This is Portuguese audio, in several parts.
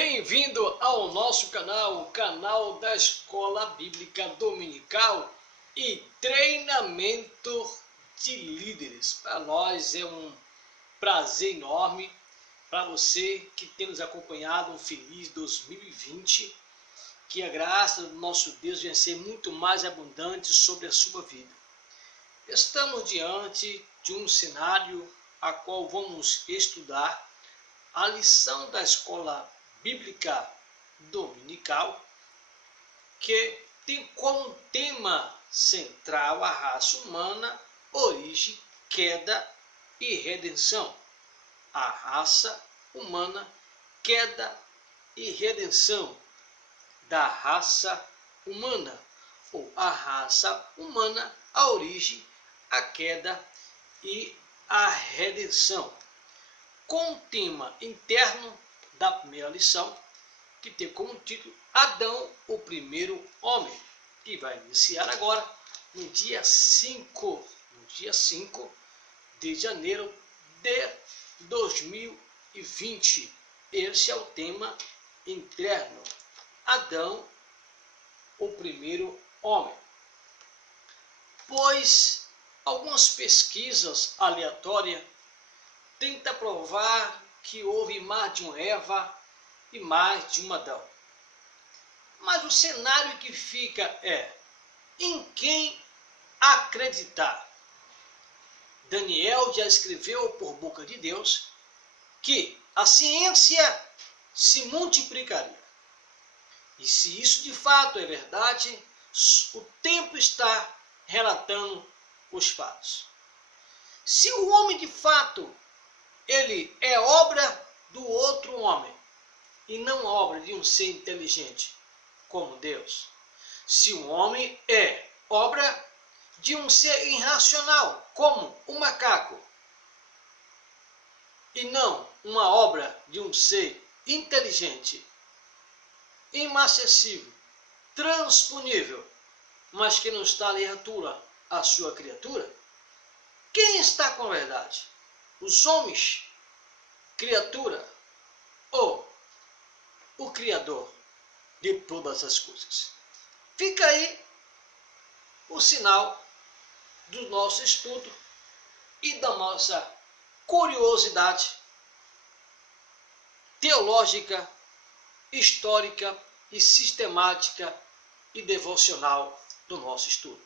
Bem-vindo ao nosso canal, o canal da Escola Bíblica Dominical e Treinamento de Líderes. Para nós é um prazer enorme, para você que tem nos acompanhado, um feliz 2020, que a graça do nosso Deus venha ser muito mais abundante sobre a sua vida. Estamos diante de um cenário a qual vamos estudar a lição da Escola Bíblica Dominical, que tem como tema central a raça humana, origem, queda e redenção. A raça humana, queda e redenção da raça humana, ou a raça humana, a origem, a queda e a redenção. Com o tema interno da primeira lição, que tem como título Adão, o primeiro homem, que vai iniciar agora no dia 5 de janeiro de 2020. Esse é o tema interno. Adão, o primeiro homem. Pois algumas pesquisas aleatórias tentam provar que houve mais de uma Eva e mais de um Adão. Mas o cenário que fica é: em quem acreditar? Daniel já escreveu por boca de Deus que a ciência se multiplicaria. E se isso de fato é verdade, o tempo está relatando os fatos. Se o homem de fato ele é obra do outro homem e não obra de um ser inteligente como Deus. Se o homem é obra de um ser irracional como o macaco e não uma obra de um ser inteligente, inacessível, transponível, mas que não está ali à altura a sua criatura, quem está com a verdade? Os homens, criatura, ou o Criador de todas as coisas? Fica aí o sinal do nosso estudo e da nossa curiosidade teológica, histórica e sistemática e devocional do nosso estudo.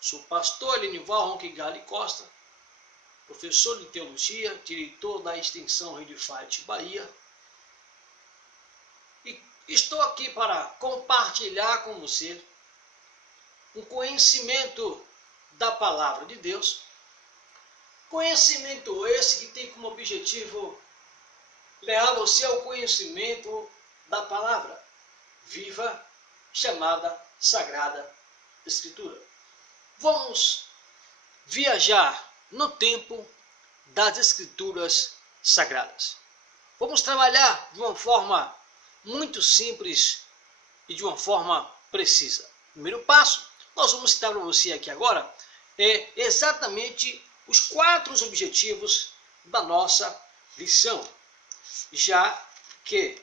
Sou o pastor Elenival Ronquigali Costa, professor de teologia, diretor da extensão Rede Fight Bahia, e estou aqui para compartilhar com você um conhecimento da palavra de Deus, conhecimento esse que tem como objetivo levar você ao conhecimento da palavra viva, chamada Sagrada Escritura. Vamos viajar no tempo das Escrituras Sagradas. Vamos trabalhar de uma forma muito simples e de uma forma precisa. Primeiro passo, nós vamos citar para você aqui agora, é exatamente os 4 objetivos da nossa lição. Já que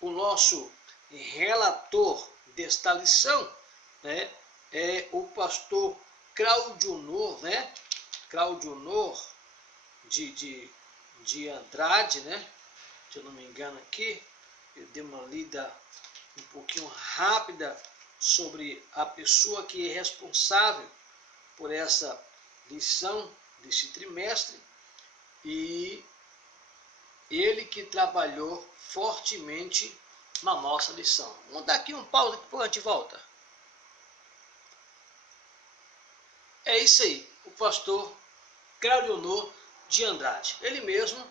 o nosso relator desta lição, é o pastor Claudio Honor, Claudio Honor de Andrade, se eu não me engano aqui, eu dei uma lida um pouquinho rápida sobre a pessoa que é responsável por essa lição desse trimestre, e ele que trabalhou fortemente na nossa lição. Vamos dar aqui um pause, depois a gente volta. É isso aí, o pastor Claudio Honor de Andrade. Ele mesmo,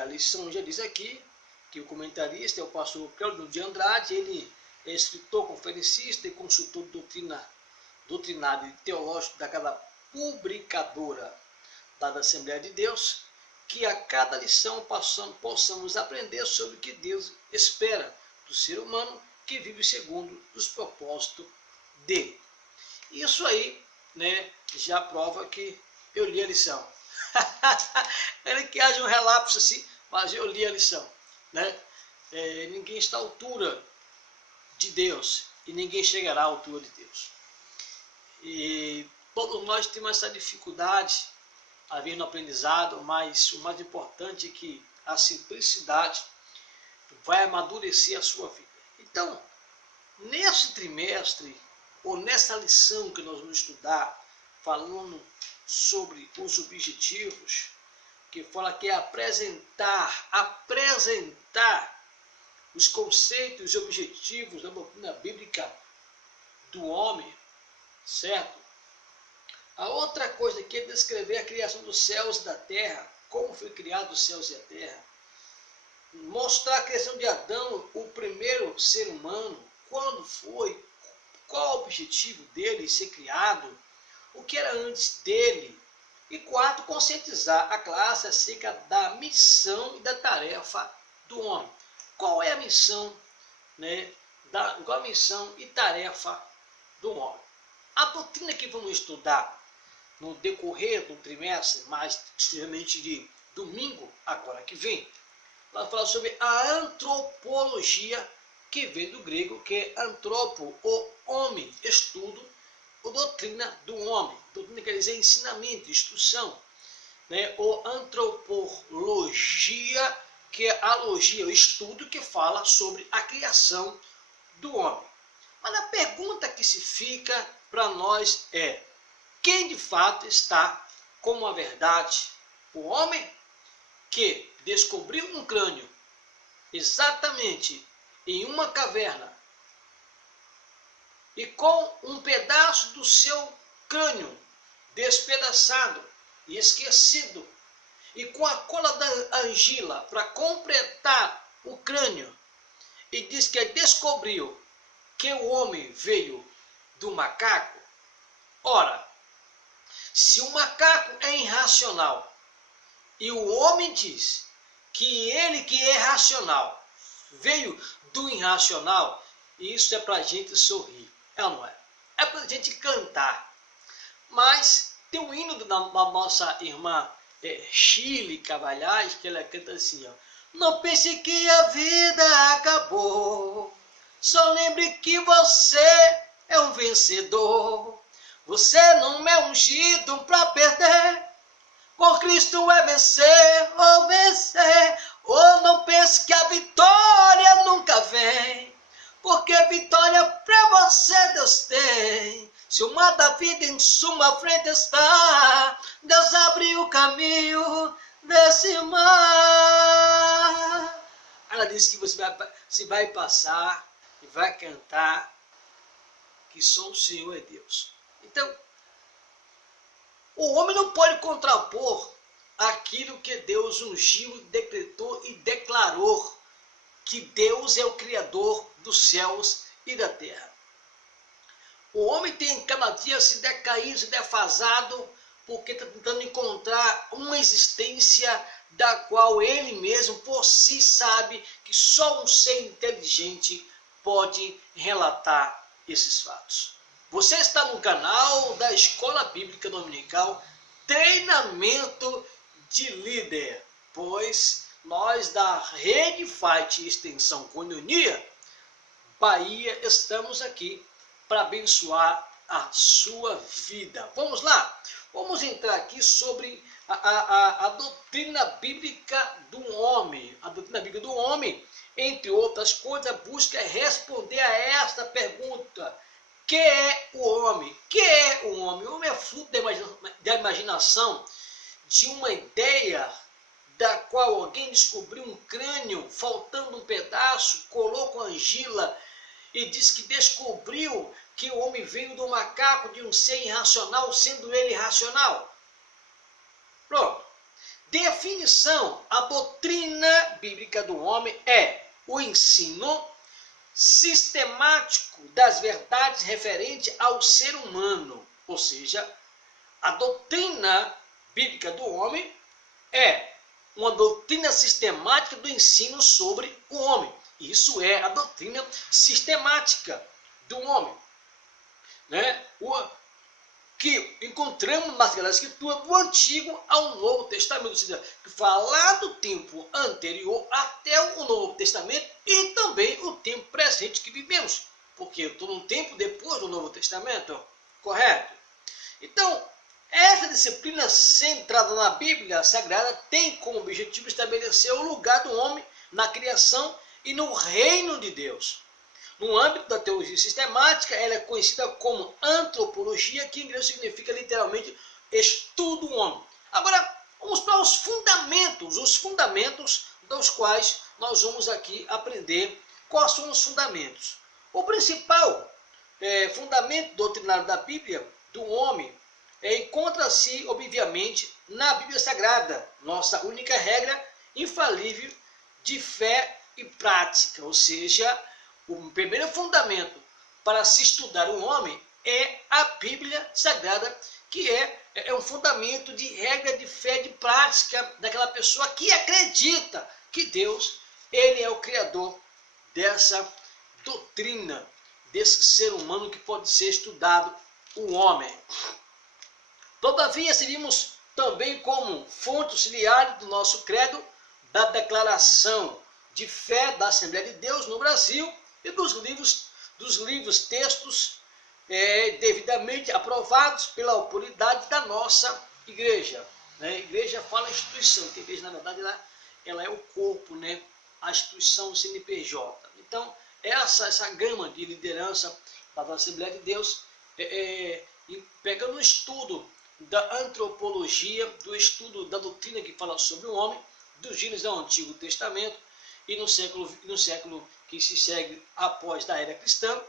a lição já diz aqui, que o comentarista é o pastor Claudio de Andrade. Ele é escritor, conferencista e consultor doutrinário e teológico daquela publicadora da Assembleia de Deus, que a cada lição possamos aprender sobre o que Deus espera do ser humano que vive segundo os propósitos dele. Isso aí, já prova que eu li a lição. Ele que haja um relapso assim, mas eu li a lição, ninguém está à altura de Deus e ninguém chegará à altura de Deus. E todos nós temos essa dificuldade a vir no aprendizado, mas o mais importante é que a simplicidade vai amadurecer a sua vida. Então, nesse trimestre, ou nessa lição que nós vamos estudar, falando sobre os objetivos, que fala que é apresentar os conceitos e objetivos da doutrina bíblica do homem, certo? A outra coisa aqui é descrever a criação dos céus e da terra, como foi criado os céus e a terra. Mostrar a criação de Adão, o primeiro ser humano, quando foi, qual o objetivo dele ser criado, o que era antes dele. E quarto, conscientizar a classe acerca da missão e da tarefa do homem. Qual é a missão, qual a missão e tarefa do homem? A doutrina que vamos estudar no decorrer do trimestre, mais exclusivamente de domingo, agora que vem, vai falar sobre a antropologia, que vem do grego, que é antropo, o homem, estudo, ou doutrina do homem. Doutrina quer dizer ensinamento, instrução. Ou antropologia, que é a logia, o estudo que fala sobre a criação do homem. Mas a pergunta que se fica para nós é: quem de fato está como a verdade? O homem que descobriu um crânio exatamente em uma caverna e com um pedaço do seu crânio despedaçado e esquecido, e com a cola da argila para completar o crânio, e diz que descobriu que o homem veio do macaco. Ora, se o macaco é irracional e o homem diz que ele que é racional veio do irracional, isso é para a gente sorrir, é ou não é? É para a gente cantar. Mas tem um hino da nossa irmã Chile Cavalhais, que ela canta assim, ó: não pense que a vida acabou, só lembre que você é um vencedor. Você não é ungido para perder, com Cristo é vencer ou vencer. Ou não pense que a vitória nunca vem, porque vitória para você Deus tem. Se o mar da vida em sua frente está, Deus abriu o caminho desse mar. Ela disse que você vai passar e vai cantar que só o Senhor é Deus. Então, o homem não pode contrapor aquilo que Deus ungiu, decretou e declarou, que Deus é o Criador dos céus e da terra. O homem tem cada dia se decaído, se defasado, porque está tentando encontrar uma existência da qual ele mesmo por si sabe que só um ser inteligente pode relatar esses fatos. Você está no canal da Escola Bíblica Dominical Treinamento de Líder, pois nós da Rede Fight Extensão Coinonia Bahia estamos aqui para abençoar a sua vida. Vamos lá? Vamos entrar aqui sobre a doutrina bíblica do homem. A doutrina bíblica do homem, entre outras coisas, busca responder a esta pergunta: que é o homem? Que é o homem? O homem é fruto da imaginação, de uma ideia da qual alguém descobriu um crânio, faltando um pedaço, colocou a argila e diz que descobriu que o homem veio do macaco, de um ser irracional, sendo ele racional. Pronto. Definição: a doutrina bíblica do homem é o ensino sistemático das verdades referentes ao ser humano. Ou seja, a doutrina bíblica do homem é uma doutrina sistemática do ensino sobre o homem. Isso é a doutrina sistemática do homem. que encontramos nas Sagradas Escrituras do Antigo ao Novo Testamento, ou seja, que falar do tempo anterior até o Novo Testamento e também o tempo presente que vivemos, porque eu estou num tempo depois do Novo Testamento, correto? Então, essa disciplina centrada na Bíblia Sagrada tem como objetivo estabelecer o lugar do homem na criação e no reino de Deus. No âmbito da teologia sistemática, ela é conhecida como antropologia, que em grego significa literalmente estudo do homem. Agora, vamos para os fundamentos dos quais nós vamos aqui aprender quais são os fundamentos. O principal fundamento doutrinário da Bíblia, do homem, encontra-se, obviamente, na Bíblia Sagrada, nossa única regra infalível de fé e prática, ou seja, o primeiro fundamento para se estudar o homem é a Bíblia Sagrada, que é um fundamento de regra de fé, de prática daquela pessoa que acredita que Deus, ele é o criador dessa doutrina, desse ser humano que pode ser estudado, o homem. Todavia, servimos também como fonte auxiliar do nosso credo, da declaração de fé da Assembleia de Deus no Brasil e dos livros textos devidamente aprovados pela autoridade da nossa igreja. A igreja fala instituição, que a igreja, na verdade, ela é o corpo, né? A instituição CNPJ. Então, essa gama de liderança da Assembleia de Deus, pegando o estudo da antropologia, do estudo da doutrina que fala sobre o homem, dos gêneros do Antigo Testamento, e no século que se segue após da era cristã,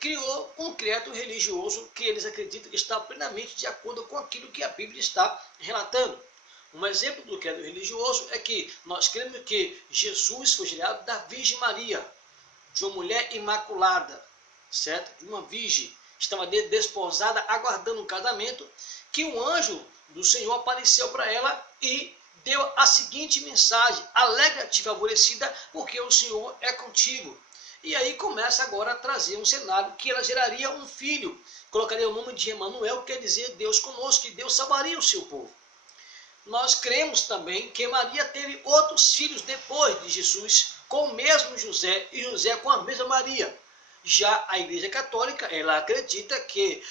criou um credo religioso que eles acreditam que está plenamente de acordo com aquilo que a Bíblia está relatando. Um exemplo do credo religioso é que nós cremos que Jesus foi gerado da Virgem Maria, de uma mulher imaculada, certo? De uma virgem, estava desposada, aguardando um casamento, que um anjo do Senhor apareceu para ela e deu a seguinte mensagem: alegra-te, favorecida, porque o Senhor é contigo. E aí começa agora a trazer um cenário que ela geraria um filho, colocaria o nome de Emanuel, que quer dizer Deus conosco, que Deus salvaria o seu povo. Nós cremos também que Maria teve outros filhos depois de Jesus, com o mesmo José, e José com a mesma Maria. Já a Igreja Católica, ela acredita que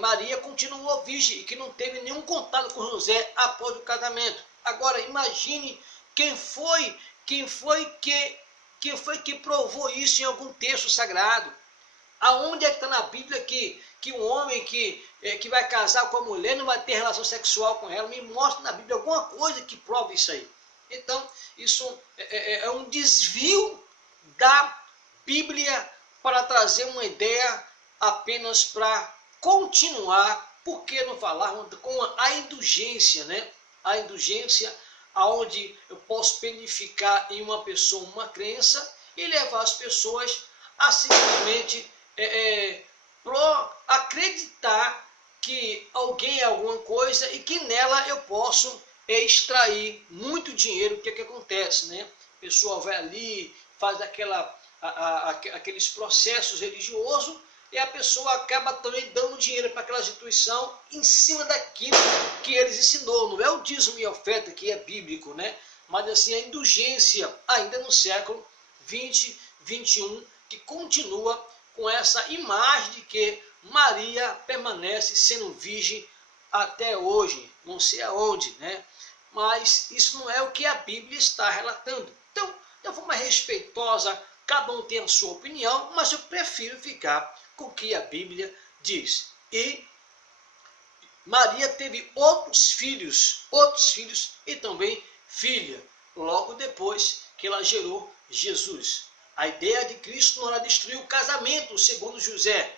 Maria continuou virgem e que não teve nenhum contato com José após o casamento. Agora, imagine quem foi que provou isso em algum texto sagrado. Aonde é que está na Bíblia que um homem que vai casar com a mulher não vai ter relação sexual com ela? Me mostra na Bíblia alguma coisa que prove isso aí. Então, isso é um desvio da Bíblia para trazer uma ideia apenas para continuar, por que não falar com a indulgência, né? A indulgência onde eu posso planificar em uma pessoa uma crença e levar as pessoas a simplesmente acreditar que alguém é alguma coisa e que nela eu posso extrair muito dinheiro. O que acontece, né? A pessoa vai ali, faz aqueles processos religiosos e a pessoa acaba também dando dinheiro para aquela instituição em cima daquilo que eles ensinou. Não é o dízimo e oferta que é bíblico, né? Mas assim, a indulgência ainda no século 20, 21, que continua com essa imagem de que Maria permanece sendo virgem até hoje, não sei aonde, né? Mas isso não é o que a Bíblia está relatando. Então, de forma respeitosa, cada um tem a sua opinião, mas eu prefiro ficar com o que a Bíblia diz. E Maria teve outros filhos e também filha, logo depois que ela gerou Jesus. A ideia de Cristo não era destruir o casamento, segundo José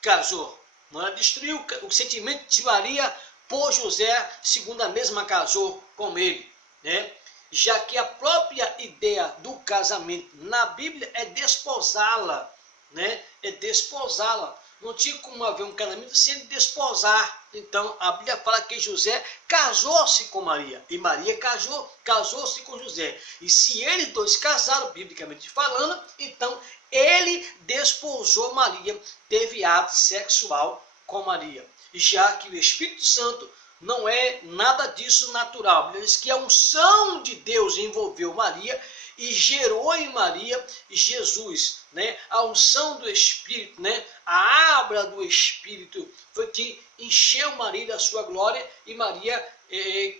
casou. Não era destruir o sentimento de Maria por José, segundo a mesma casou com ele, né? Já que a própria ideia do casamento na Bíblia é desposá-la, né? É desposá-la. Não tinha como haver um casamento sem desposar. Então a Bíblia fala que José casou-se com Maria e Maria casou-se com José. E se eles dois casaram, biblicamente falando, então ele desposou Maria, teve ato sexual com Maria, já que o Espírito Santo não é nada disso natural. Ele diz que a unção de Deus envolveu Maria e gerou em Maria Jesus, né? A unção do Espírito, né? A abra do Espírito foi que encheu Maria da sua glória e Maria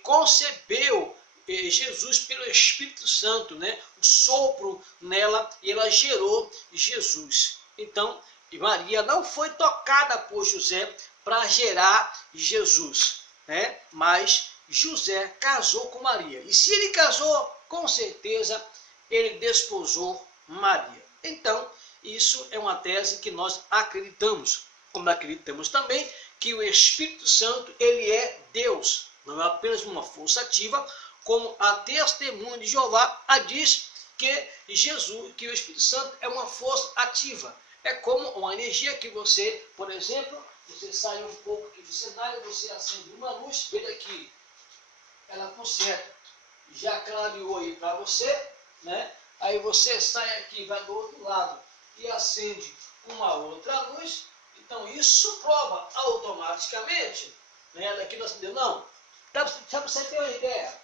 concebeu Jesus pelo Espírito Santo, né? O sopro nela e ela gerou Jesus. Então, Maria não foi tocada por José para gerar Jesus, né? Mas José casou com Maria. E se ele casou, com certeza ele desposou Maria. Então, isso é uma tese que nós acreditamos. Como acreditamos também que o Espírito Santo, ele é Deus. Não é apenas uma força ativa, como a testemunha de Jeová diz que que o Espírito Santo é uma força ativa. É como uma energia que você, por exemplo, você sai um pouco aqui do cenário, você acende uma luz, veja aqui, ela conserta, já clareou aí para você, né? Aí você sai aqui, vai do outro lado e acende uma outra luz. Então isso prova automaticamente, né? Daqui não acendeu, não. Dá para você ter uma ideia.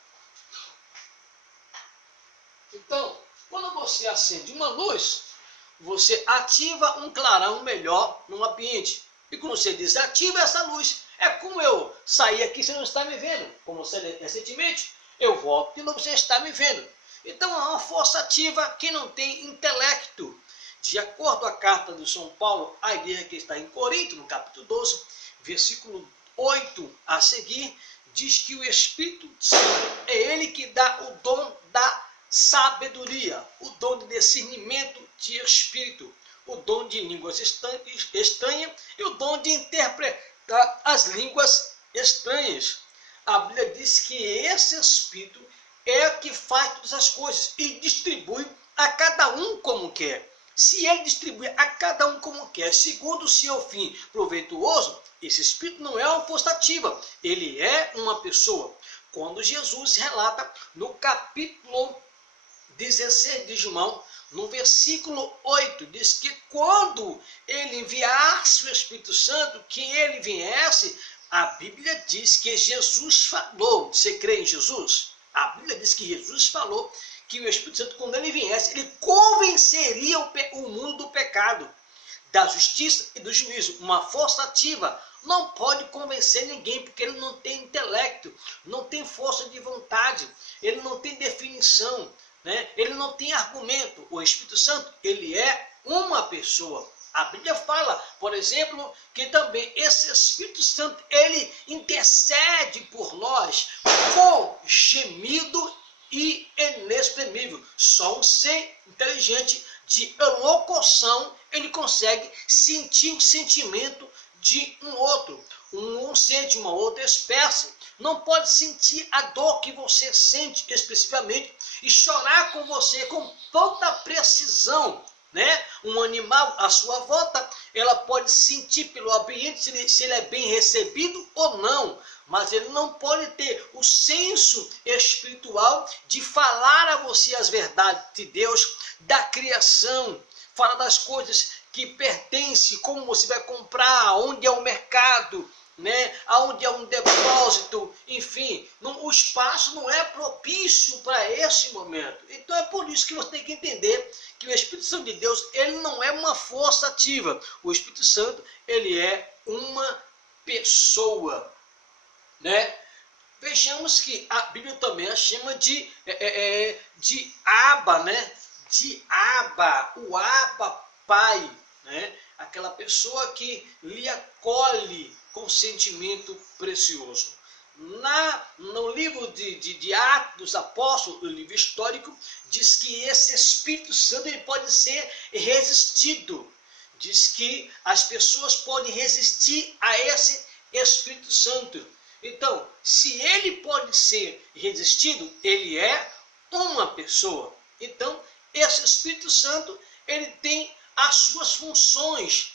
Então, quando você acende uma luz, você ativa um clarão melhor no ambiente. E quando você desativa essa luz, é como eu sair aqui, você não está me vendo. Como você recentemente, eu volto e você está me vendo. Então é uma força ativa que não tem intelecto. De acordo com a carta de São Paulo, à igreja que está em Corinto, no capítulo 12, versículo 8 a seguir, diz que o Espírito Santo é ele que dá o dom da sabedoria, o dom de discernimento de espírito, o dom de línguas estranhas e o dom de interpretar as línguas estranhas. A Bíblia diz que esse Espírito é o que faz todas as coisas e distribui a cada um como quer. Se ele distribui a cada um como quer, segundo o seu fim proveituoso, esse Espírito não é uma força ativa, ele é uma pessoa. Quando Jesus relata no capítulo 16 de João, no versículo 8, diz que quando ele enviasse o Espírito Santo, que ele viesse, a Bíblia diz que Jesus falou. Você crê em Jesus? A Bíblia diz que Jesus falou que o Espírito Santo, quando ele viesse, ele convenceria o mundo do pecado, da justiça e do juízo. Uma força ativa não pode convencer ninguém, porque ele não tem intelecto, não tem força de vontade, ele não tem definição, né? Ele não tem argumento. O Espírito Santo, ele é uma pessoa. A Bíblia fala, por exemplo, que também esse Espírito Santo, ele intercede por nós com gemido e inexprimível. Só um ser inteligente de elocução, ele consegue sentir o sentimento de um outro. Um ser de uma outra espécie não pode sentir a dor que você sente especificamente e chorar com você com toda precisão, né? Um animal à sua volta, ela pode sentir pelo ambiente se ele é bem recebido ou não, mas ele não pode ter o senso espiritual de falar a você as verdades de Deus, da criação, falar das coisas que pertencem, como você vai comprar, onde é o mercado, né? Aonde é um depósito, enfim, o espaço não é propício para esse momento. Então é por isso que você tem que entender que o Espírito Santo de Deus, ele não é uma força ativa. O Espírito Santo, ele é uma pessoa, né? Vejamos que a Bíblia também a chama de Abba, né? De Abba, o Abba Pai, né? Aquela pessoa que lhe acolhe com sentimento precioso. No livro de Atos dos Apóstolos, o livro histórico, diz que esse Espírito Santo ele pode ser resistido. Diz que as pessoas podem resistir a esse Espírito Santo. Então, se ele pode ser resistido, ele é uma pessoa. Então, esse Espírito Santo, ele tem as suas funções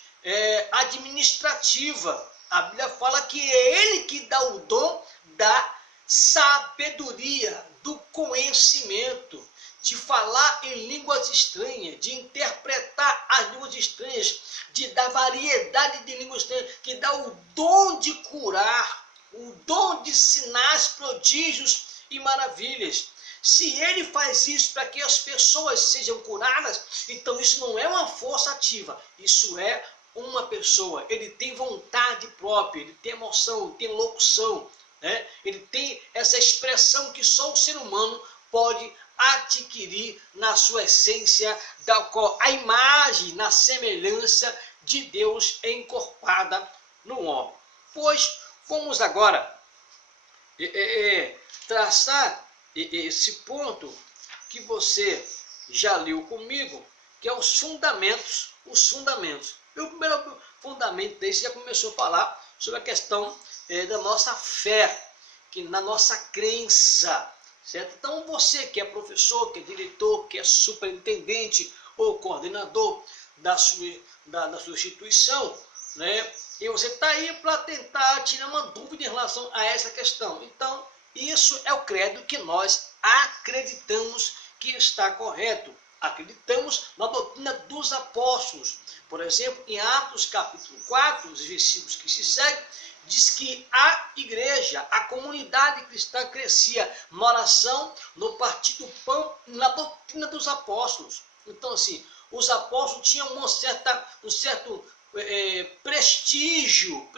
administrativas. A Bíblia fala que é ele que dá o dom da sabedoria, do conhecimento, de falar em línguas estranhas, de interpretar as línguas estranhas, de dar variedade de línguas estranhas, que dá o dom de curar, o dom de sinais, prodígios e maravilhas. Se ele faz isso para que as pessoas sejam curadas, então isso não é uma força ativa, isso é uma pessoa. Ele tem vontade própria, ele tem emoção, ele tem locução, né? Ele tem essa expressão que só o ser humano pode adquirir na sua essência, da qual a imagem, na semelhança de Deus encorpada no homem. Pois vamos agora traçar esse ponto que você já leu comigo, que é os fundamentos. E o primeiro fundamento desse já começou a falar sobre a questão da nossa fé, que na nossa crença, certo? Então você que é professor, que é diretor, que é superintendente ou coordenador da sua instituição, né? E você está aí para tentar tirar uma dúvida em relação a essa questão. Então, isso é o credo que nós acreditamos que está correto. Acreditamos na doutrina dos apóstolos. Por exemplo, em Atos capítulo 4, os versículos que se seguem, diz que a igreja, a comunidade cristã crescia na oração, no partir do pão, na doutrina dos apóstolos. Então, assim, os apóstolos tinham um certo prestígio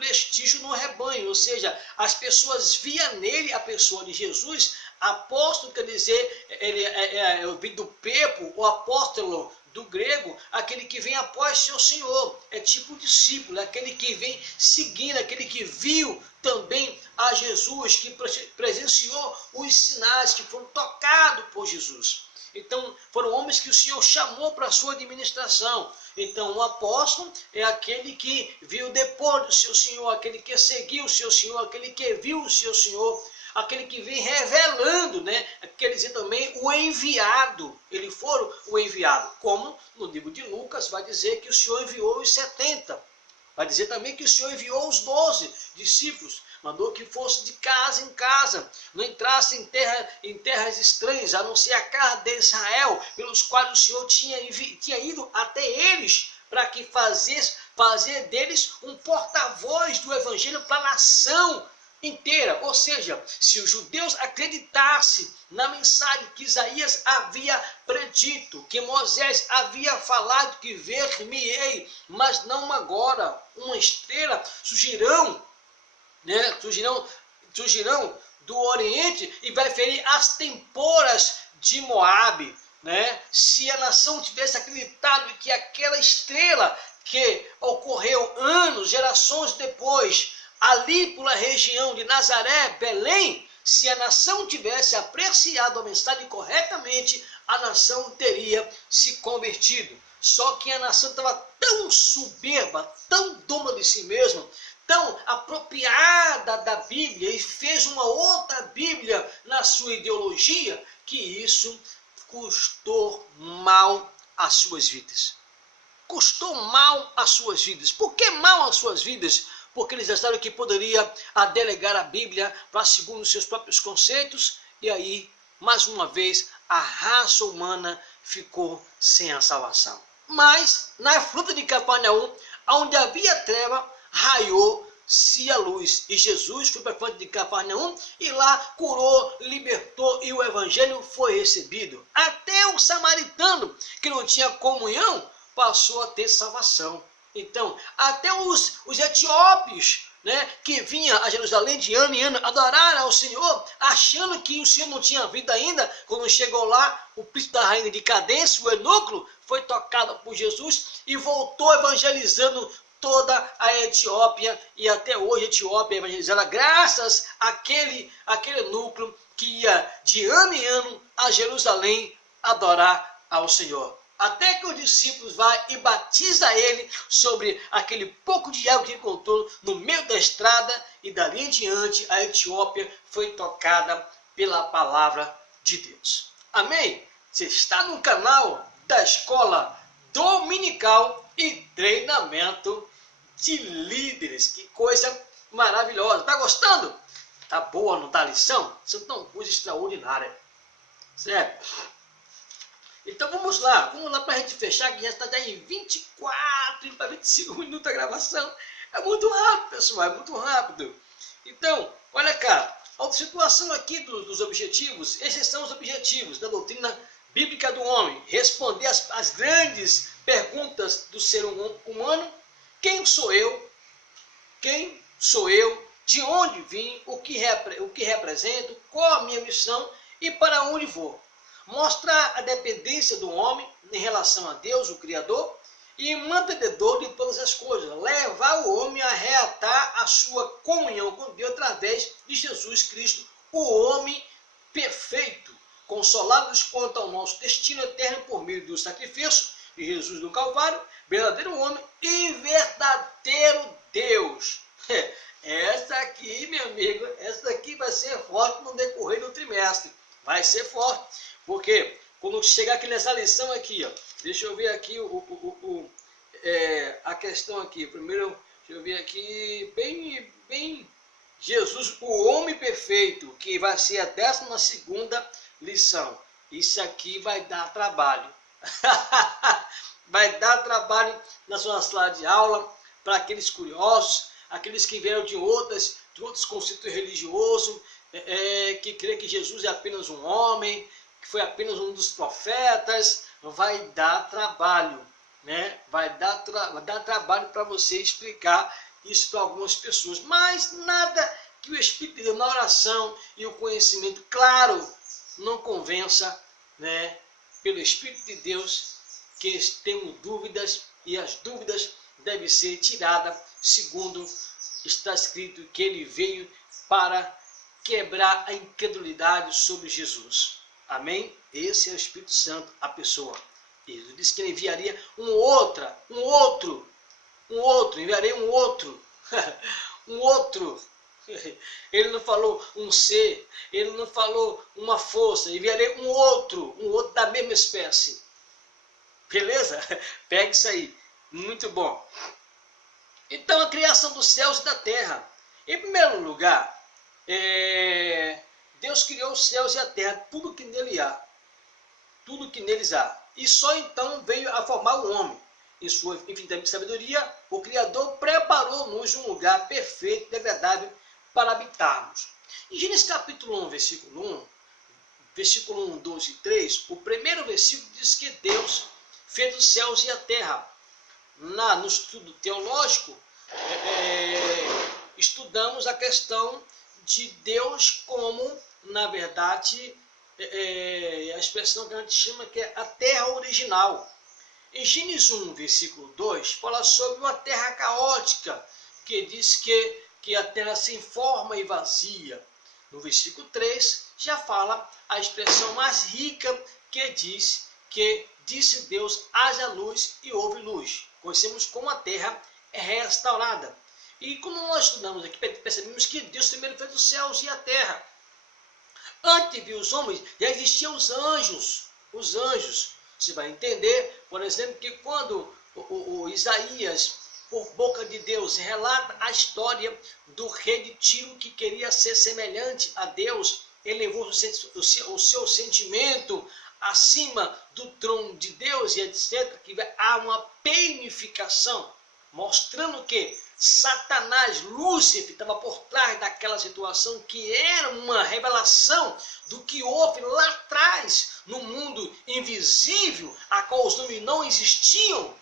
no rebanho, ou seja, as pessoas viam nele a pessoa de Jesus. Apóstolo quer dizer, ele é do pepo, o apóstolo do grego, aquele que vem após seu Senhor, é tipo discípulo, é aquele que vem seguindo, aquele que viu também a Jesus, que presenciou os sinais, que foram tocados por Jesus. Então, foram homens que o Senhor chamou para a sua administração. Então, o apóstolo é aquele que viu depois do seu Senhor, aquele que seguiu o seu Senhor, aquele que viu o seu Senhor, aquele que vem revelando, né? Quer dizer também o enviado. Ele foi o enviado. Como no livro de Lucas vai dizer que o Senhor enviou os 70. Vai dizer também que o Senhor enviou os 12 discípulos. Mandou que fosse de casa em casa, não entrasse em terras estranhas, a não ser a casa de Israel, pelos quais o Senhor tinha ido até eles, para que fazer deles um porta-voz do evangelho para a nação inteira. Ou seja, se os judeus acreditassem na mensagem que Isaías havia predito, que Moisés havia falado que ver-me-ei, mas não agora, uma estrela surgirão, né? Surgirão do Oriente e vai ferir as temporas de Moabe, né? Se a nação tivesse acreditado que aquela estrela que ocorreu anos, gerações depois, ali pela região de Nazaré, Belém, se a nação tivesse apreciado a mensagem corretamente, a nação teria se convertido. Só que a nação estava tão soberba, tão dona de si mesma, tão apropriada da Bíblia e fez uma outra Bíblia na sua ideologia, que isso custou mal às suas vidas. Custou mal às suas vidas. Por que mal às suas vidas? Porque eles acharam que poderia delegar a Bíblia para segundo os seus próprios conceitos, e aí, mais uma vez, a raça humana ficou sem a salvação. Mas, na fruta de Cafarnaum, onde havia treva, raiou-se a luz. E Jesus foi para a fruta de Cafarnaum e lá curou, libertou e o evangelho foi recebido. Até o samaritano, que não tinha comunhão, passou a ter salvação. Então, até os etíopes, né, que vinham a Jerusalém de ano em ano adorar ao Senhor, achando que o Senhor não tinha vindo ainda, quando chegou lá, o príncipe da rainha de Cadência, o eunuco, foi tocado por Jesus e voltou evangelizando toda a Etiópia, e até hoje a Etiópia é evangelizada graças àquele núcleo que ia de ano em ano a Jerusalém adorar ao Senhor. Até que os discípulos vão e batiza ele sobre aquele pouco de água que encontrou no meio da estrada, e dali em diante a Etiópia foi tocada pela palavra de Deus. Amém? Você está no canal da Escola Dominical e Treinamento de Líderes. Que coisa maravilhosa. Está gostando? Tá boa, não tá a lição? Isso é uma coisa extraordinária. Certo? Então vamos lá para a gente fechar, que já está em 24 para 25 minutos a gravação. É muito rápido, pessoal, é muito rápido. Então, olha cá, a situação aqui dos objetivos, esses são os objetivos da doutrina bíblica do homem. Responder as grandes perguntas do ser humano: quem sou eu? Quem sou eu? De onde vim? O que represento? Qual a minha missão? E para onde vou? Mostrar a dependência do homem em relação a Deus, o Criador, e mantenedor de todas as coisas. Levar o homem a reatar a sua comunhão com Deus através de Jesus Cristo, o homem perfeito. Consolá-los quanto ao nosso destino eterno por meio do sacrifício de Jesus no Calvário, verdadeiro homem e verdadeiro Deus. Essa aqui, meu amigo, essa aqui vai ser forte no decorrer do trimestre. Vai ser forte, porque quando chegar aqui nessa lição aqui, ó, deixa eu ver aqui a questão aqui. Primeiro, deixa eu ver aqui, bem Jesus, o homem perfeito, que vai ser a 12ª lição. Isso aqui vai dar trabalho. Vai dar trabalho na sua sala de aula, para aqueles curiosos, aqueles que vieram de outros conceitos religiosos, que crê que Jesus é apenas um homem, que foi apenas um dos profetas. Vai dar trabalho, né? Vai dar trabalho para você explicar isso para algumas pessoas, mas nada que o Espírito de Deus na oração e o conhecimento claro não convença, né? Pelo Espírito de Deus, que temos dúvidas, e as dúvidas devem ser tiradas, segundo está escrito que ele veio para quebrar a incredulidade sobre Jesus. Amém? Esse é o Espírito Santo, a pessoa. Ele disse que ele enviaria enviarei um outro, um outro. Ele não falou um ser, ele não falou uma força, enviarei um outro da mesma espécie. Beleza? Pega isso aí, muito bom. Então, a criação dos céus e da terra. Em primeiro lugar, Deus criou os céus e a terra, tudo que nele há, tudo que neles há. E só então veio a formar o homem. Em sua infinita sabedoria, o Criador preparou-nos um lugar perfeito e agradável para habitarmos. Em Gênesis capítulo 1, versículo 1, 2 e 3, o primeiro versículo diz que Deus fez os céus e a terra. No estudo teológico, estudamos a questão de Deus como, na verdade, a expressão que a gente chama que é a terra original. Em Gênesis 1, versículo 2, fala sobre uma terra caótica, que diz que a terra sem forma e vazia. No versículo 3, já fala a expressão mais rica, que diz que disse Deus, haja luz e houve luz. Conhecemos como a terra é restaurada. E como nós estudamos aqui, percebemos que Deus primeiro fez os céus e a terra. Antes de vir os homens, já existiam os anjos. Os anjos. Você vai entender, por exemplo, que quando o Isaías, por boca de Deus, relata a história do rei de Tiro que queria ser semelhante a Deus, ele levou o seu sentimento acima do trono de Deus e etc., que há uma peinificação, mostrando que Satanás, Lúcifer, estava por trás daquela situação, que era uma revelação do que houve lá atrás, no mundo invisível, a qual os nomes não existiam.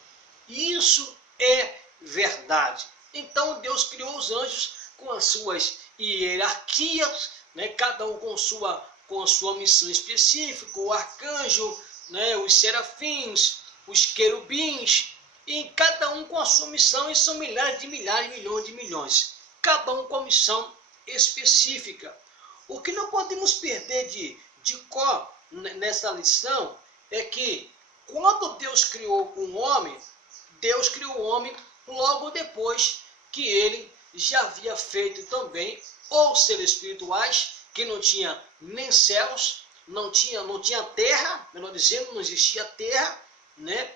E isso é verdade. Então Deus criou os anjos com as suas hierarquias, né, cada um com sua missão específica, o arcanjo, né, os serafins, os querubins, e cada um com a sua missão, e são milhares, milhões de milhões, cada um com a missão específica. O que não podemos perder de cor nessa lição é que quando Deus criou o homem, Deus criou o homem logo depois que ele já havia feito também os seres espirituais, que não tinha nem céus, não tinha terra, melhor dizendo, não existia terra, né?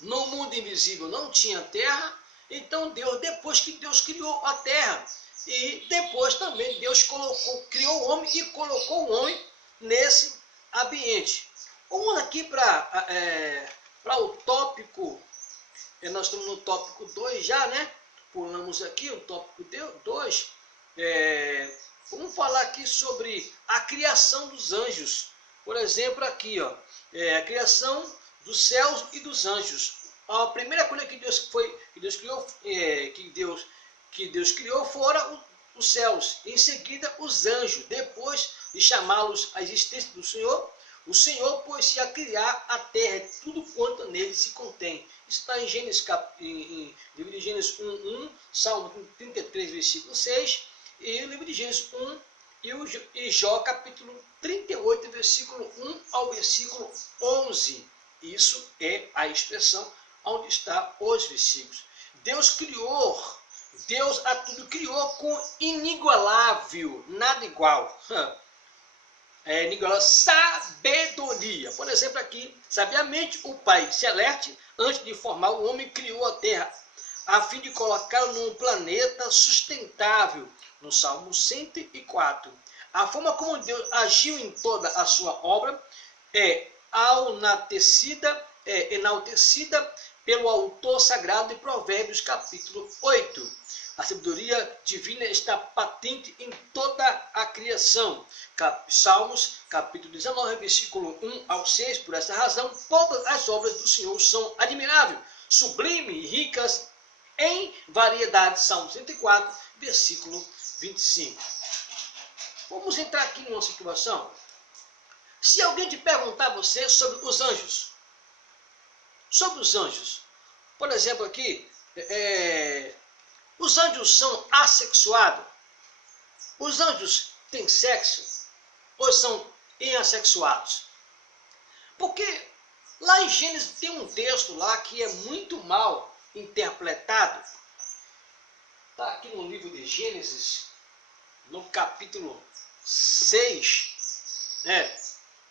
No mundo invisível não tinha terra. Então depois que Deus criou a terra, e depois também Deus criou o homem e colocou o homem nesse ambiente. Vamos aqui para o tópico, nós estamos no tópico 2 já, né? Pulamos aqui o tópico 2. Vamos falar aqui sobre a criação dos anjos. Por exemplo, aqui, ó, a criação dos céus e dos anjos. A primeira coisa que Deus criou foram os céus. Em seguida, os anjos. Depois de chamá-los à existência do Senhor, o Senhor pôs-se a criar a terra e tudo quanto nele se contém. Isso está em Gênesis, livro de Gênesis 1:1, Salmo 33, versículo 6, e o livro de Gênesis 1 e Jó, capítulo 38, versículo 1 ao versículo 11. Isso é a expressão onde está os versículos. Deus a tudo criou com inigualável, nada igual. Inigualável sabedoria. Por exemplo, aqui, sabiamente o Pai Celeste, antes de formar o homem, criou a terra, a fim de colocá-lo num planeta sustentável, no Salmo 104. A forma como Deus agiu em toda a sua obra é enaltecida pelo autor sagrado de Provérbios, capítulo 8. A sabedoria divina está patente em toda a criação. Salmos, capítulo 19, versículo 1 ao 6. Por essa razão, todas as obras do Senhor são admiráveis, sublimes e ricas em variedade. Salmo 104, versículo 25. Vamos entrar aqui numa situação. Se alguém te perguntar a você sobre os anjos, por exemplo aqui, os anjos são assexuados? Os anjos têm sexo? Ou são inassexuados? Porque lá em Gênesis tem um texto lá que é muito mal interpretado. Está aqui no livro de Gênesis, no capítulo 6,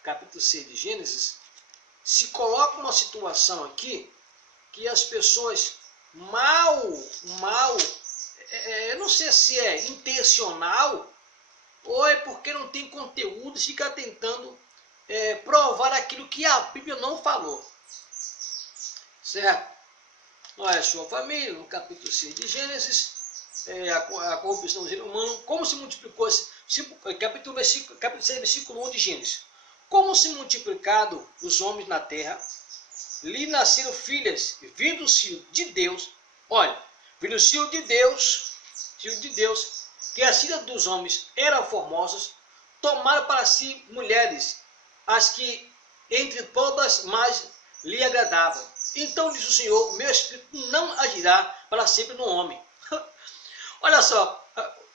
capítulo 6 de Gênesis, se coloca uma situação aqui que as pessoas eu não sei se é intencional ou é porque não tem conteúdo e fica tentando provar aquilo que a Bíblia não falou. Certo? Olha, sua família, no capítulo 6 de Gênesis, a corrupção do ser humano, como se multiplicou, capítulo 6, versículo 1 de Gênesis. Como se multiplicado os homens na terra, lhe nasceram filhas, vindo-se de Deus, vindo-se de Deus, que as filhas dos homens eram formosas, tomaram para si mulheres, as que entre todas mais lhe agradavam. Então disse o Senhor: meu espírito não agirá para sempre no homem. Olha só,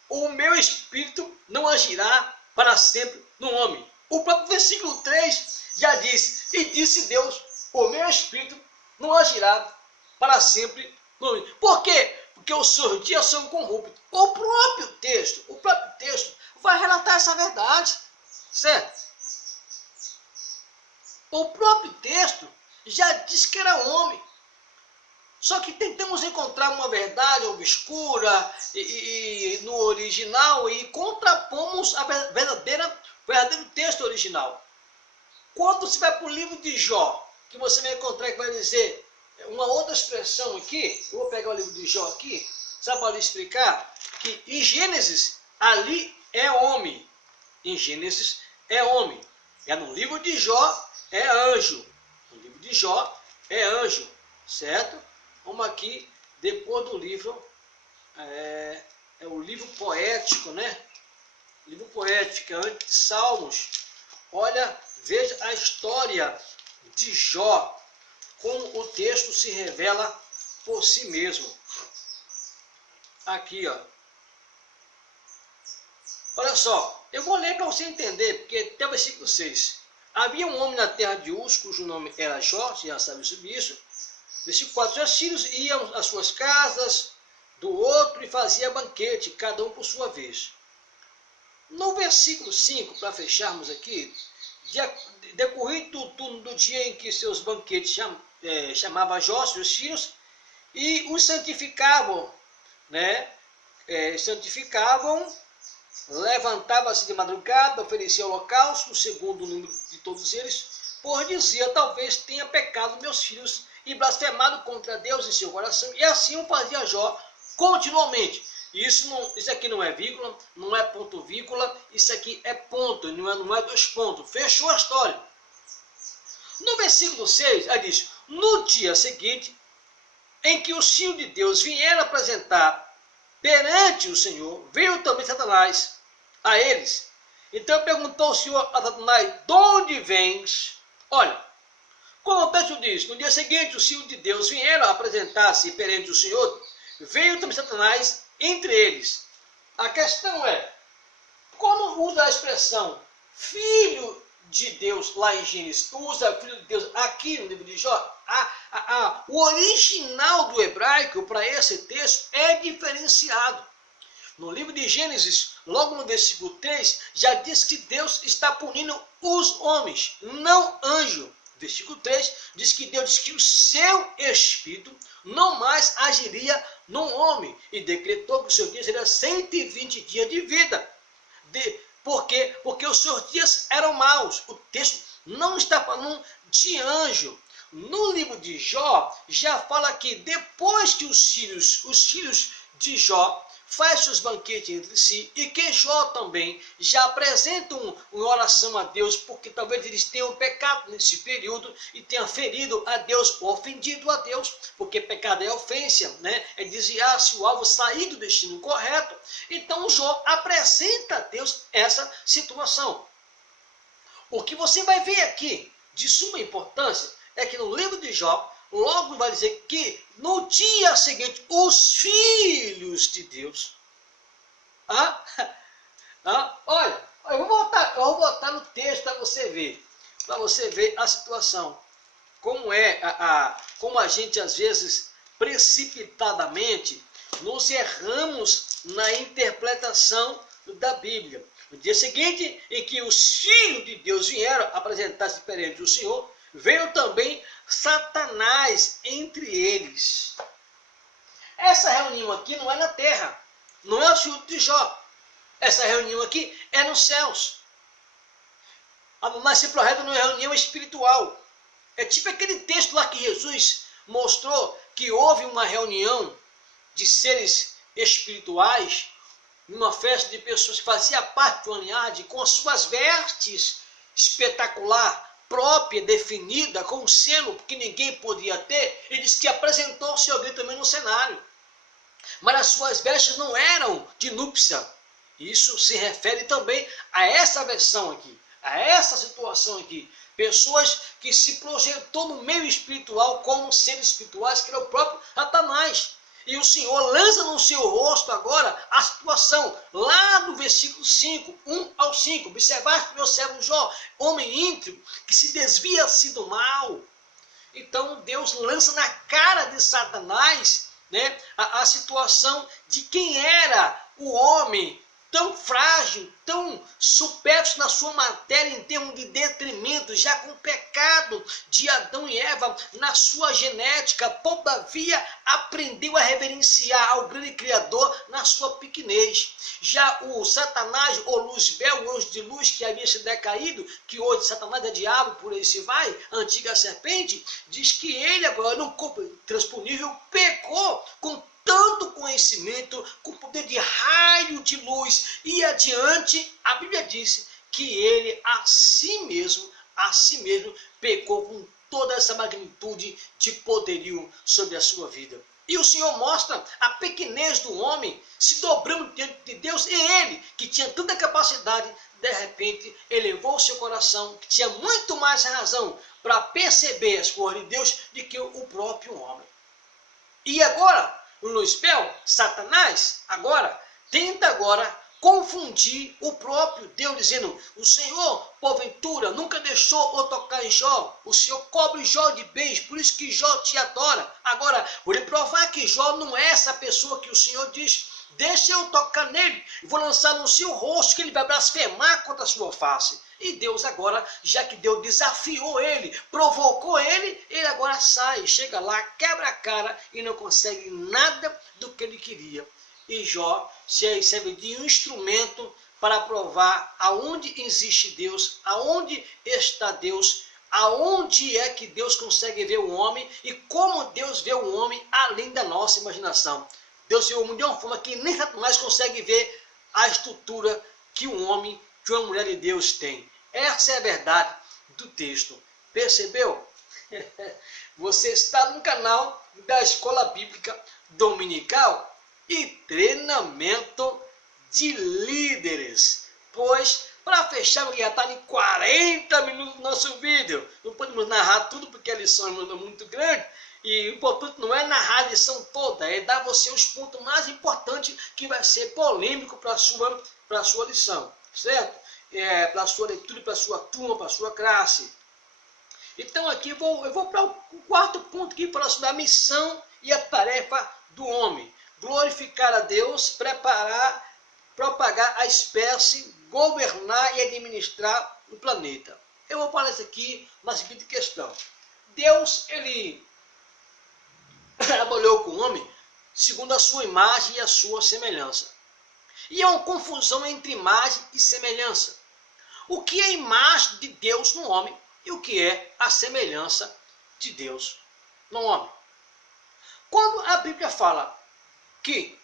o meu espírito não agirá para sempre no homem. O próprio versículo 3 já diz: e disse Deus, o meu espírito não agirá para sempre no homem. Por quê? Porque os seus dias são corruptos. O próprio texto vai relatar essa verdade, certo? O próprio texto já diz que era homem. Só que tentamos encontrar uma verdade obscura e no original e contrapomos a verdadeiro texto original. Quando você vai para o livro de Jó, que você vai encontrar que vai dizer uma outra expressão aqui, eu vou pegar o livro de Jó aqui, só para lhe explicar, que em Gênesis ali é homem. Em Gênesis é homem. No livro de Jó é anjo. No livro de Jó é anjo, certo? Vamos aqui, depois do livro, é o livro poético, né? Livro poético, antes de Salmos. Olha, veja a história de Jó, como o texto se revela por si mesmo. Aqui, ó. Olha só, eu vou ler para você entender, porque até o versículo 6. Havia um homem na terra de Uz, cujo nome era Jó, você já sabe sobre isso. Versículo 4, seus filhos iam às suas casas do outro e fazia banquete, cada um por sua vez. No versículo 5, para fecharmos aqui, decorrido o turno do dia em que seus banquetes chamava Jó, seus filhos, e os santificavam, levantava-se de madrugada, oferecia holocausto, segundo o número de todos eles, pois dizia, talvez tenha pecado meus filhos e blasfemado contra Deus em seu coração, e assim o fazia Jó continuamente. Isso aqui não é vírgula, não é ponto vírgula, isso aqui é ponto, não é dois pontos. Fechou a história. No versículo 6, ela diz, no dia seguinte, em que os filhos de Deus vieram apresentar perante o Senhor, veio também Satanás a eles. Então perguntou o Senhor a Satanás, de onde vens? Olha, como o texto diz, no dia seguinte os filhos de Deus vieram apresentar-se perante o Senhor, veio também Satanás entre eles. A questão é, como usa a expressão filho de Deus lá em Gênesis, usa filho de Deus aqui no livro de Jó? O original do hebraico para esse texto é diferenciado. No livro de Gênesis, logo no versículo 3, já diz que Deus está punindo os homens, não anjo. Versículo 3 diz que Deus diz que o seu espírito não mais agiria no homem e decretou que o seu dia seria 120 dias de vida. Por quê? Porque os seus dias eram maus. O texto não está falando de anjo. No livro de Jó, já fala que depois que os filhos de Jó faz seus banquetes entre si, e que Jó também já apresentam uma oração a Deus, porque talvez eles tenham pecado nesse período e tenham ferido a Deus, ofendido a Deus, porque pecado é ofensa, né? É desviar-se o alvo, sair do destino correto. Então Jó apresenta a Deus essa situação. O que você vai ver aqui, de suma importância, é que no livro de Jó, logo vai dizer que no dia seguinte, os filhos de Deus. Olha, eu vou botar no texto para você ver a situação. Como como a gente às vezes precipitadamente nos erramos na interpretação da Bíblia. No dia seguinte, em que os filhos de Deus vieram apresentar-se perante o Senhor, veio também Satanás entre eles. Essa reunião aqui não é na terra, não é o filho de Jó. Essa reunião aqui é nos céus. Mas se prorreta numa reunião espiritual. É tipo aquele texto lá que Jesus mostrou que houve uma reunião de seres espirituais, numa festa de pessoas que faziam parte de uma linhagem, com as suas vestes espetacular, própria, definida, com um selo que ninguém podia ter. Ele disse que apresentou-se alguém também no cenário. Mas as suas vestes não eram de núpcia. Isso se refere também a essa versão aqui, a essa situação aqui. Pessoas que se projetou no meio espiritual como seres espirituais, que era o próprio Satanás. E o Senhor lança no seu rosto agora a situação, lá no versículo 5, 1 ao 5. Observaste meu servo Jó, homem íntegro, que se desvia-se do mal. Então Deus lança na cara de Satanás, né, a situação de quem era o homem tão frágil, tão supérfluo na sua matéria em termos de detrimento, já com o pecado de Adão e Eva na sua genética, todavia aprendeu a reverenciar ao grande Criador na sua pequenez. Já o Satanás, ou Luzbel, o anjo de luz que havia se decaído, que hoje Satanás é diabo, por aí se vai, a antiga serpente, diz que ele agora, no corpo transponível, pecou com tanto conhecimento, com poder de raio de luz, e adiante, a Bíblia disse que ele a si mesmo pecou com toda essa magnitude de poderio sobre a sua vida. E o Senhor mostra a pequenez do homem se dobrando diante de Deus, e ele, que tinha tanta capacidade, de repente elevou o seu coração, que tinha muito mais razão para perceber as coisas de Deus do que o próprio homem. E agora, o Luzbel, Satanás, tenta confundir o próprio Deus, dizendo, o Senhor, porventura, nunca deixou eu tocar em Jó, o Senhor cobre Jó de bens, por isso que Jó te adora. Agora, vou lhe provar que Jó não é essa pessoa que o Senhor diz, deixa eu tocar nele, e vou lançar no seu rosto, que ele vai blasfemar contra a sua face. E Deus agora, já que Deus desafiou ele, provocou ele, ele agora sai, chega lá, quebra a cara e não consegue nada do que ele queria. E Jó serve de um instrumento para provar aonde existe Deus, aonde está Deus, aonde é que Deus consegue ver o homem e como Deus vê o homem além da nossa imaginação. Deus vê o homem de uma forma que nem Satanás consegue ver a estrutura que um homem, que uma mulher de Deus tem. Essa é a verdade do texto. Percebeu? Você está no canal da Escola Bíblica Dominical e Treinamento de Líderes. Pois, para fechar, já está em 40 minutos do nosso vídeo. Não podemos narrar tudo porque a lição é muito grande. E o importante não é narrar a lição toda, é dar você os pontos mais importantes que vai ser polêmico para a sua lição, certo? Para a sua leitura, para a sua turma, para a sua classe. Então aqui eu vou para o quarto ponto que fala sobre a missão e a tarefa do homem. Glorificar a Deus, preparar, propagar a espécie, governar e administrar o planeta. Eu vou falar isso aqui na seguinte questão. Deus, ele trabalhou com o homem segundo a sua imagem e a sua semelhança. E há uma confusão entre imagem e semelhança. O que é a imagem de Deus no homem e o que é a semelhança de Deus no homem? Quando a Bíblia fala que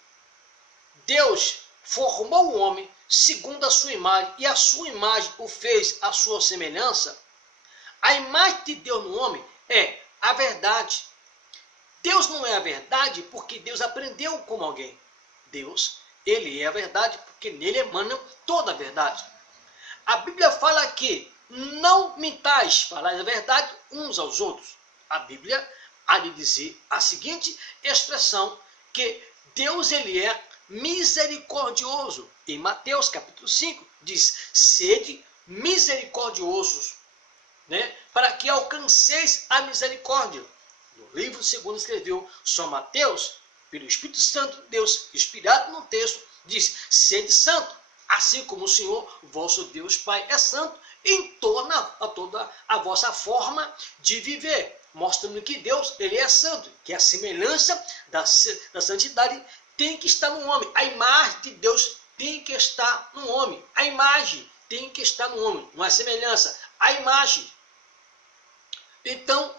Deus formou o homem segundo a sua imagem e a sua imagem o fez a sua semelhança, a imagem de Deus no homem é a verdade. Deus não é a verdade porque Deus aprendeu como alguém. Deus, ele é a verdade porque nele emana toda a verdade. A Bíblia fala que não mintais, falai a verdade uns aos outros. A Bíblia há de dizer a seguinte expressão, que Deus ele é misericordioso. Em Mateus capítulo 5 diz, sede misericordiosos, né, para que alcanceis a misericórdia. No livro segundo escreveu São Mateus, pelo Espírito Santo de Deus, inspirado no texto, diz, sede santo, assim como o Senhor, vosso Deus Pai, é santo, em toda a vossa forma de viver, mostrando que Deus ele é santo, que a semelhança da santidade tem que estar no homem. A imagem de Deus tem que estar no homem. A imagem tem que estar no homem, não é semelhança, a imagem. Então,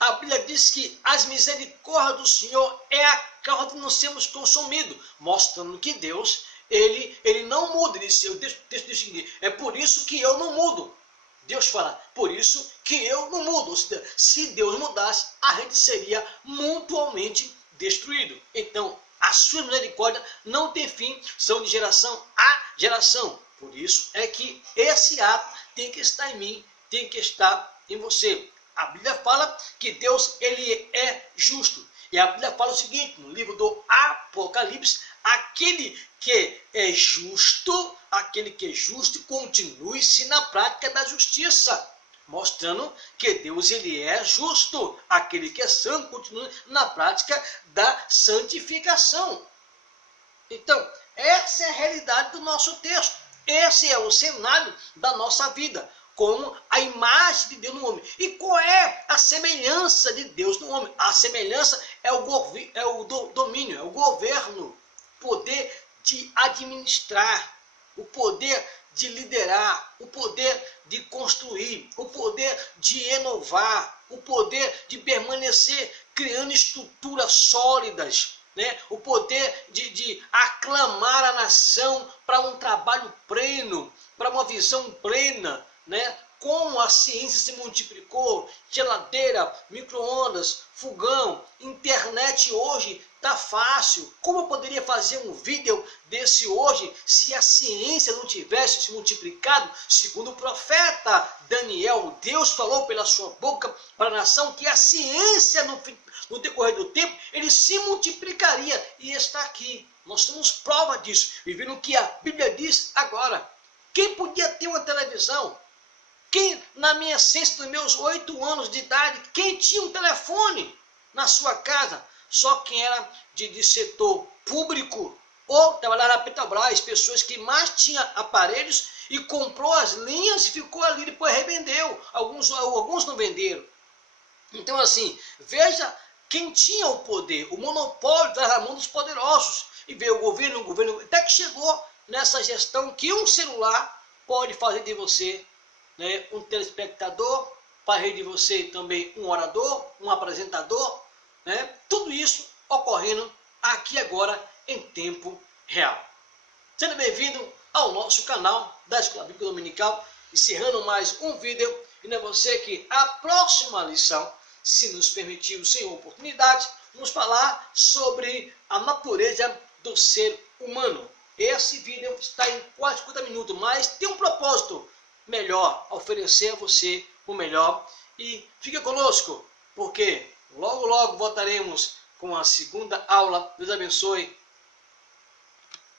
a Bíblia diz que as misericórdias do Senhor é a causa de não sermos consumidos, mostrando que Deus, ele não muda. O texto diz o seguinte, é por isso que eu não mudo. Deus fala, por isso que eu não mudo. Se Deus mudasse, a gente seria mutuamente destruído. Então, a sua misericórdia não tem fim, são de geração a geração. Por isso é que esse ato tem que estar em mim, tem que estar em você. A Bíblia fala que Deus ele é justo. E a Bíblia fala o seguinte, no livro do Apocalipse, aquele que é justo, continue-se na prática da justiça. Mostrando que Deus ele é justo. Aquele que é santo continue na prática da santificação. Então, essa é a realidade do nosso texto. Esse é o cenário da nossa vida, como a imagem de Deus no homem. E qual é a semelhança de Deus no homem? A semelhança é o domínio, é o governo, o poder de administrar, o poder de liderar, o poder de construir, o poder de inovar, o poder de permanecer criando estruturas sólidas, né? O poder de aclamar a nação para um trabalho pleno, para uma visão plena, né? Como a ciência se multiplicou, geladeira, micro-ondas, fogão, internet hoje está fácil. Como eu poderia fazer um vídeo desse hoje se a ciência não tivesse se multiplicado? Segundo o profeta Daniel, Deus falou pela sua boca para a nação que a ciência no decorrer do tempo ele se multiplicaria e está aqui. Nós temos prova disso, vivendo o que a Bíblia diz agora. Quem podia ter uma televisão? Quem, na minha essência, dos meus 8 anos de idade, quem tinha um telefone na sua casa? Só quem era de setor público ou trabalhava na Petrobras, pessoas que mais tinham aparelhos e comprou as linhas e ficou ali, depois revendeu. Alguns não venderam. Então, assim, veja quem tinha o poder, o monopólio da mão dos poderosos. E veio o governo, até que chegou nessa gestão que um celular pode fazer de você, né, um telespectador, farei de você também um orador, um apresentador, né? Tudo isso ocorrendo aqui agora em tempo real. Seja bem-vindo ao nosso canal da Escola Bíblica Dominical, encerrando mais um vídeo, e é você que a próxima lição, se nos permitir o Senhor oportunidade, vamos falar sobre a natureza do ser humano. Esse vídeo está em quase 50 minutos, mas tem um propósito melhor, oferecer a você o melhor. E fica conosco, porque logo voltaremos com a segunda aula. Deus abençoe